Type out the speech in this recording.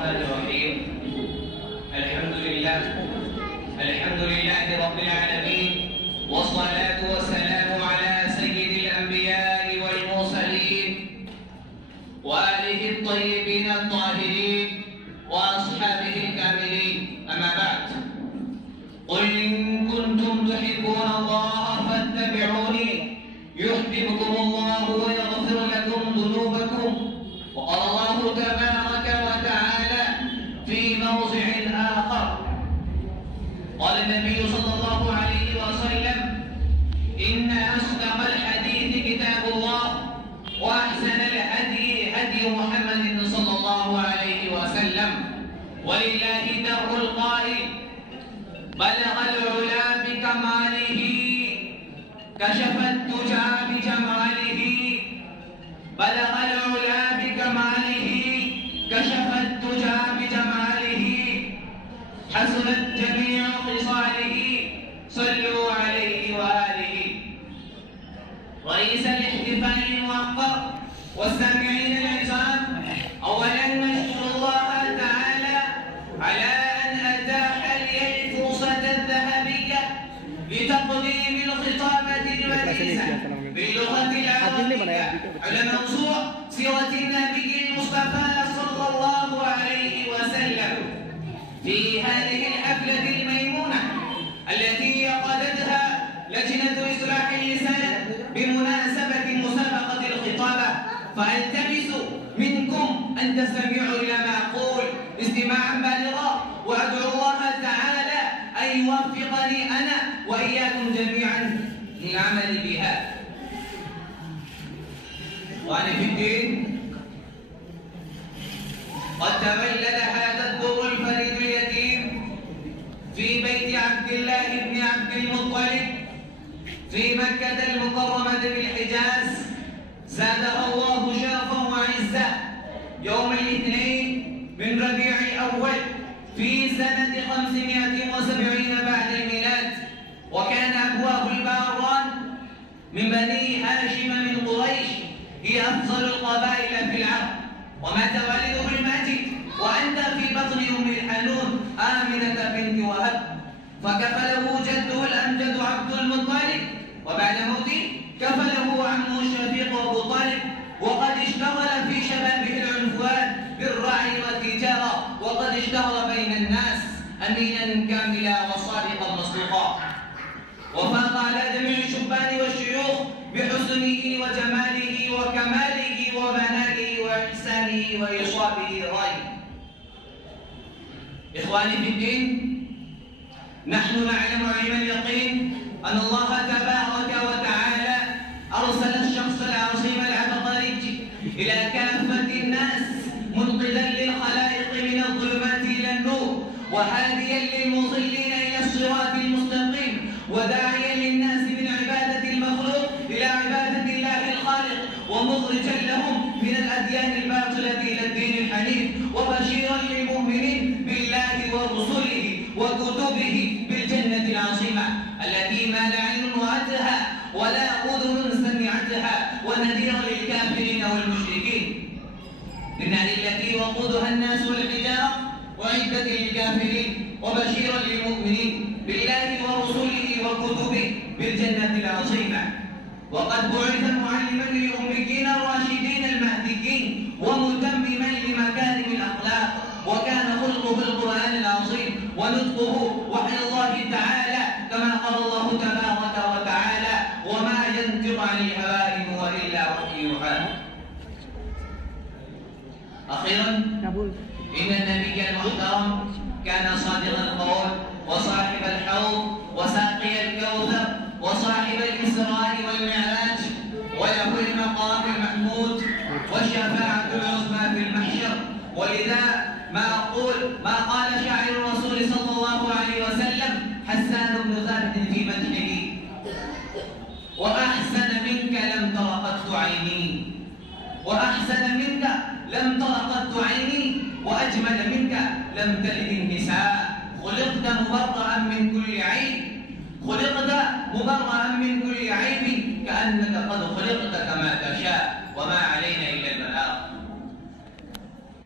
الرحمن الرحيم. الحمد لله رب العالمين، والصلاة والسلام على سيد الأنبياء والمرسلين وآله الطيبين الطاهرين وأصحابه الكاملين، أما بعد. قل إن كنتم تحبون الله فاتبعوني يحببكم الله ويغفر لكم ذنوبكم. وقال الله تبارك وتعالى في موضع آخر، قال النبي صلى الله عليه وسلم: إن أصدق الحديث كتاب الله، وأحسن الهدي هدي محمد صلى الله عليه وسلم، ولله در القائل: بلغ العلا بكماله، كشف الدجى بجماله. بلغ العلا بكماله، كشف الدجى بجماله، حسنت جميع خصاله، صلوا عليه وآله. رئيس الاحتفال الموقر والسامعين العظام، أولا نشكر الله تعالى على أن أتاح لي الفرصة الذهبية لتقديم الخطابة البديعة باللغة العربية على موضوع سيرة النبي المصطفى صلى الله عليه وسلم في هذه الحفلة الميمونة التي عقدتها لجنة إصلاح اللسان بمناسبة مسابقة الخطابة. فألتمس منكم أن تستمعوا إلى ما أقول استماعا بالغا، وأدعو الله تعالى أن يوفقني أنا وإياكم جميعا للعمل بها. وأنا في الدين، قد تولد هذا الدر الفريد اليتيم في بيت عبد الله بن عبد المطلب في مكة المكرمة بالحجاز، زادها الله شرفا وعزة، يوم الاثنين من ربيع الأول في سنة 570 بعد الميلاد. وكان أبواب الباران من بني هاشم من قريش، هي أفضل القبائل في العرب. ومات والده الماجد وأنت في بطن أم الحنون آمنة بنت وهب، فكفله جده الأمجد عبد المطلب، وبعد موته كفله عمه الشفيق أبو طالب. وقد اشتغل في شبابه العنفوان بالرعي والتجارة، وقد اشتهر بين الناس أمينا كاملا وصادقا مصدوقا، وفاق على جميع الشبان والشيوخ بحسنه وجماله وكماله وبنائه وإحسانه وإصابه الرأي. إخواني في الدين، نحن نعلم علم اليقين أن الله تبارك وتعالى أرسل الشخص العظيم العبقري إلى كافة الناس، منقذا للخلائق من الظلمات إلى النور، وهاديا للمضلين إلى الصراط المستقيم، وداعيا للناس من عبادة المخلوق إلى عبادة الله الخالق، ومخرجا لهم من الأديان الباطلة إلى الدين الحنيف، وبشيرا للمؤمنين بالله ورسله وكتبه بالجنة العظيمة التي ما لا عين رأتها ولا أذن سمعتها، ونذيرا للكافرين والمشركين. النار التي وقودها الناس والحجارة وعدة للكافرين، وبشيرا للمؤمنين بالله ورسله وكتبه بالجنة العظيمة. وقد بعث معلما للأميين الراشدين المهديين، ومتمما لمكارم الأخلاق، وكان خلقه القرآن العظيم، ونطقه وحي الله تعالى، كما قال الله تبارك وتعالى: وما ينطق عن الهوى إن هو إلا وحي يوحى. أخيرا، إن النبي المحترم كان صادق القول، وصاحب الحوض، وساقي الكوثر، وصاحب الإسراء والمعراج، وله المقام المحمود والشفاعة العظمى في المحشر. ولذا ما قال شاعر الرسول صلى الله عليه وسلم حسان بن ثابت في مدحه: وأحسن منك لم تر قط عيني، وأحسن منك لم تر قط عيني، وأجمل منك لم تلد النساء. خلقت مبرأ من كل عيب، خلقت مبرأ من كل عيب، كأنك قد خلقت